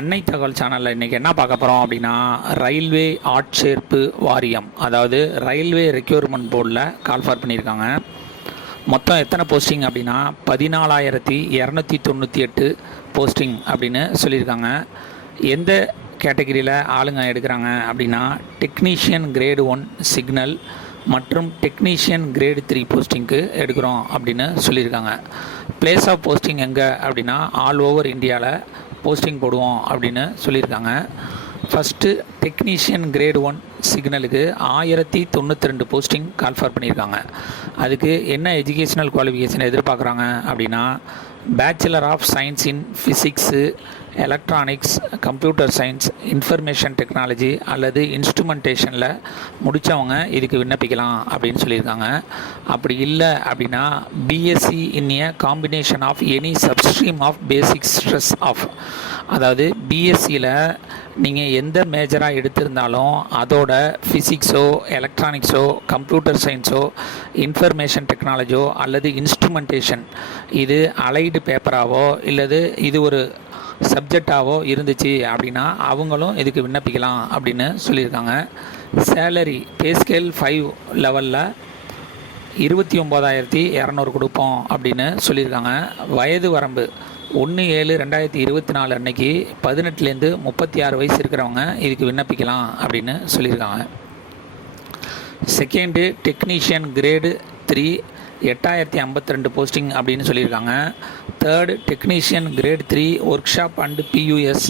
அன்னை தகவல் சேனலில் இன்றைக்கி என்ன பார்க்க போகிறோம் அப்படின்னா, ரயில்வே ஆட்சேர்ப்பு வாரியம், அதாவது ரயில்வே ரெக்யூர்மெண்ட் போர்டில் கால்ஃபார் பண்ணியிருக்காங்க. மொத்தம் எத்தனை போஸ்டிங் அப்படின்னா 14,298 போஸ்டிங் அப்படின்னு சொல்லியிருக்காங்க. எந்த கேட்டகரியில் ஆளுங்க எடுக்கிறாங்க அப்படின்னா, டெக்னீஷியன் கிரேடு 1 சிக்னல் மற்றும் டெக்னீஷியன் கிரேடு 3 போஸ்டிங்க்கு எடுக்கிறோம் அப்படின்னு சொல்லியிருக்காங்க. பிளேஸ் ஆஃப் போஸ்டிங் எங்கே அப்படின்னா, ஆல் ஓவர் இந்தியாவில் போஸ்டிங் போடுவோம் அப்படின்னு சொல்லியிருக்காங்க. ஃபஸ்ட்டு டெக்னீஷியன் கிரேடு 1 சிக்னலுக்கு 1092 போஸ்டிங் கால்ஃபார் பண்ணியிருக்காங்க. அதுக்கு என்ன எஜுகேஷ்னல் குவாலிஃபிகேஷன் எதிர்பார்க்குறாங்க அப்படின்னா, bachelor of science in physics, electronics, computer science, information technology அல்லது இன்ஸ்ட்ருமெண்டேஷனில் முடித்தவங்க இதுக்கு விண்ணப்பிக்கலாம் அப்படின்னு சொல்லியிருக்காங்க. அப்படி இல்லை அப்படின்னா BSc in a combination of any substream of basic stress of, அதாவது பிஎஸ்சியில் நீங்கள் எந்த மேஜராக எடுத்திருந்தாலும் அதோட ஃபிசிக்ஸோ, எலக்ட்ரானிக்ஸோ, கம்ப்யூட்டர் சயின்ஸோ, இன்ஃபர்மேஷன் டெக்னாலஜியோ அல்லது இன்ஸ்ட்ருமெண்டேஷன் இது அலைடு பேப்பராகவோ இல்லது இது ஒரு சப்ஜெக்டாகவோ இருந்துச்சு அப்படின்னா அவங்களும் இதுக்கு விண்ணப்பிக்கலாம் அப்படின்னு சொல்லியிருக்காங்க. சேலரி பே ஸ்கேல் 5 லெவலில் 29,200 கொடுப்போம் அப்படின்னு சொல்லியிருக்காங்க. வயது வரம்பு 1/7/2024 அன்னைக்கு 18லேருந்து 36 வயசு இருக்கிறவங்க இதுக்கு விண்ணப்பிக்கலாம் அப்படின்னு சொல்லியிருக்காங்க. செகண்டு டெக்னீஷியன் கிரேடு 3 8,052 போஸ்டிங் அப்படின்னு சொல்லியிருக்காங்க. Third technician grade 3 workshop and பியூஎஸ்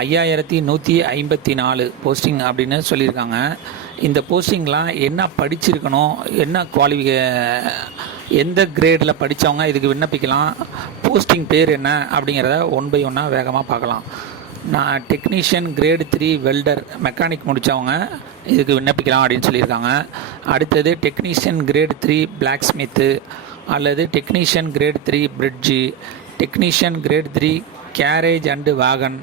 5,154 போஸ்டிங் அப்படின்னு சொல்லியிருக்காங்க. இந்த போஸ்டிங்லாம் என்ன படிச்சிருக்கணும், என்ன எந்த கிரேடில் படித்தவங்க இதுக்கு விண்ணப்பிக்கலாம், போஸ்டிங் பேர் என்ன அப்படிங்கிறத 1 by 1 வேகமாக பார்க்கலாம். நான் டெக்னீஷியன் கிரேடு 3 வெல்டர் மெக்கானிக் முடித்தவங்க இதுக்கு விண்ணப்பிக்கலாம் அப்படின்னு சொல்லியிருக்காங்க. அடுத்தது டெக்னீஷியன் கிரேடு 3 பிளாக் ஸ்மித்து அல்லது technician grade 3 bridge, technician grade 3 carriage and wagon,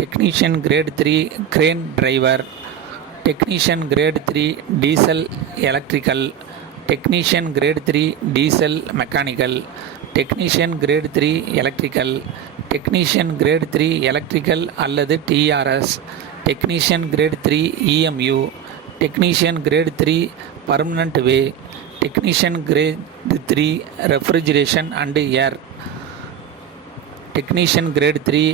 technician grade 3 crane driver, technician grade 3 diesel electrical, technician grade 3 diesel mechanical, technician grade 3 electrical, technician grade 3 electrical அல்லது TRS, technician grade 3 EMU, technician grade 3 permanent way, technician grade 3 refrigeration and air, technician grade 3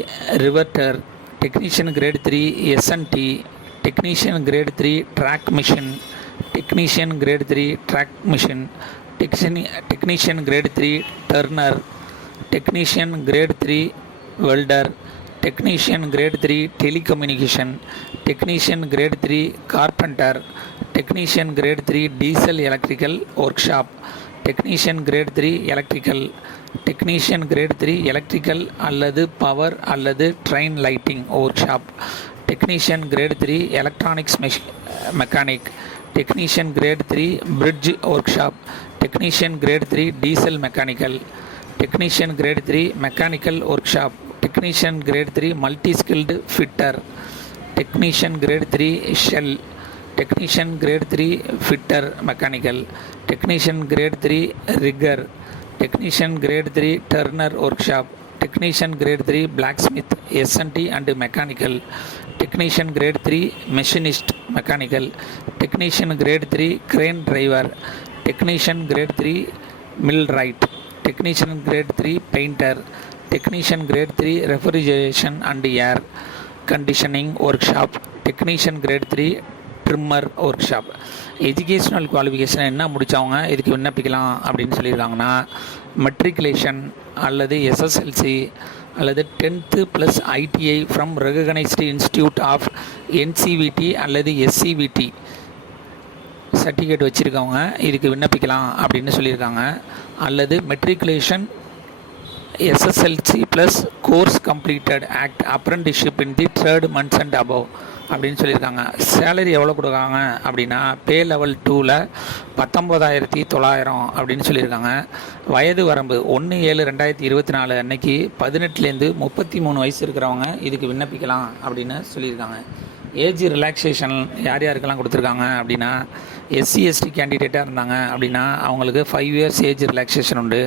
riveter, technician grade 3 SNT, technician grade 3 track machine, technician grade 3 track machine, technician grade 3 turner, technician grade 3 welder, technician grade 3 telecommunication, technician grade 3 carpenter, technician grade 3 diesel electrical workshop, technician grade 3 electrical, technician grade 3 electrical அல்லது power அல்லது train lighting workshop, technician grade 3 electronics mechanic, technician grade 3 bridge workshop, technician grade 3 diesel mechanical, technician grade 3 mechanical workshop, technician grade 3 multi skilled fitter, technician grade 3 shell, technician grade 3 fitter mechanical, technician grade 3 rigger, technician grade 3 turner workshop, technician grade 3 blacksmith SNT and mechanical, technician grade 3 machinist mechanical, technician grade 3 crane driver, technician grade 3 millwright, technician grade 3 painter, technician grade 3 refrigeration and air conditioning workshop, technician grade 3 trimmer workshop. Educational qualification என்ன முடித்தவங்க இதுக்கு விண்ணப்பிக்கலாம் அப்படின்னு சொல்லியிருக்காங்கன்னா, matriculation அல்லது SSLC அல்லது 10th + ITI from recognised institute of NCVT அல்லது SCVT certificate வச்சுருக்கவங்க இதுக்கு விண்ணப்பிக்கலாம் அப்படின்னு சொல்லியிருக்காங்க. அல்லது matriculation SSLC plus course completed act apprenticeship in the 3rd months and above அப்படின்னு சொல்லியிருக்காங்க. சேலரி எவ்வளோ கொடுக்குறாங்க அப்படின்னா, பே லெவல் 2ல் 19,900 அப்படின்னு சொல்லியிருக்காங்க. வயது வரம்பு 1/7/2024 அன்னைக்கு 18லேருந்து 33 வயசு இருக்கிறவங்க இதுக்கு விண்ணப்பிக்கலாம் அப்படின்னு சொல்லியிருக்காங்க. ஏஜ் ரிலாக்ஸேஷன் யார் யாருக்கெல்லாம் கொடுத்துருக்காங்க அப்படின்னா, எஸ்சி/எஸ்டி கேண்டிடேட்டாக இருந்தாங்க அப்படின்னா அவங்களுக்கு 5 years ஏஜ் ரிலாக்ஸேஷன் உண்டு.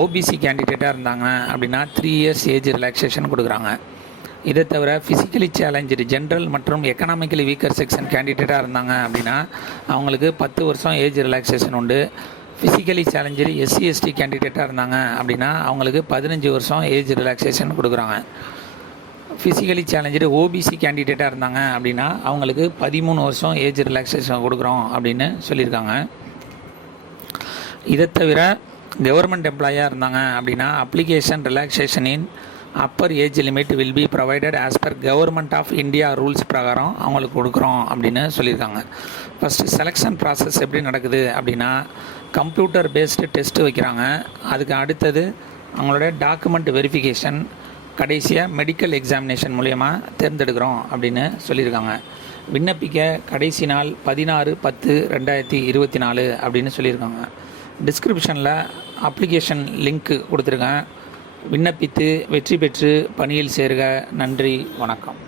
ஓபிசி கேண்டிடேட்டாக இருந்தாங்க அப்படின்னா 3 years ஏஜ் ரிலாக்ஸேஷன் கொடுக்குறாங்க. இதை தவிர ஃபிசிக்கலி சேலஞ்சு ஜென்ரல் மற்றும் எக்கனாமிக்கலி வீக்கர் செக்ஷன் கேண்டிடேட்டாக இருந்தாங்க அப்படின்னா அவங்களுக்கு 10 வருஷம் ஏஜ் ரிலாக்ஸேஷன் உண்டு. ஃபிசிக்கலி சேலஞ்சு எஸ்சி எஸ்டி கேண்டிடேட்டாக இருந்தாங்க அப்படின்னா அவங்களுக்கு 15 வருஷம் ஏஜ் ரிலாக்ஸேஷன் கொடுக்குறாங்க. ஃபிசிக்கலி சேலஞ்சு ஓபிசி கேண்டிடேட்டாக இருந்தாங்க அப்படின்னா அவங்களுக்கு 13 வருஷம் ஏஜ் ரிலாக்ஸேஷன் கொடுக்குறோம் அப்படின்னு சொல்லியிருக்காங்க. இதை தவிர கவர்மெண்ட் எம்ப்ளாயாக இருந்தாங்க அப்படின்னா application relaxation in upper age limit will be provided as per government of India rules பிரகாரம் அவங்களுக்கு கொடுக்குறோம் அப்படின்னு சொல்லியிருக்காங்க. ஃபஸ்ட்டு செலெக்ஷன் ப்ராசஸ் எப்படி நடக்குது அப்படின்னா கம்ப்யூட்டர் பேஸ்டு டெஸ்ட்டு வைக்கிறாங்க. அதுக்கு அடுத்தது அவங்களோட டாக்குமெண்ட் வெரிஃபிகேஷன், கடைசியாக மெடிக்கல் எக்ஸாமினேஷன் மூலயமா தேர்ந்தெடுக்கிறோம் அப்படின்னு சொல்லியிருக்காங்க. விண்ணப்பிக்க கடைசி நாள் 16/10/2024 அப்படின்னு சொல்லியிருக்காங்க. டிஸ்கிரிப்ஷனில் அப்ளிகேஷன் லிங்க்கு கொடுத்துருக்கேன். விண்ணப்பித்து வெற்றி பெற்று பணியில் சேருக. நன்றி, வணக்கம்.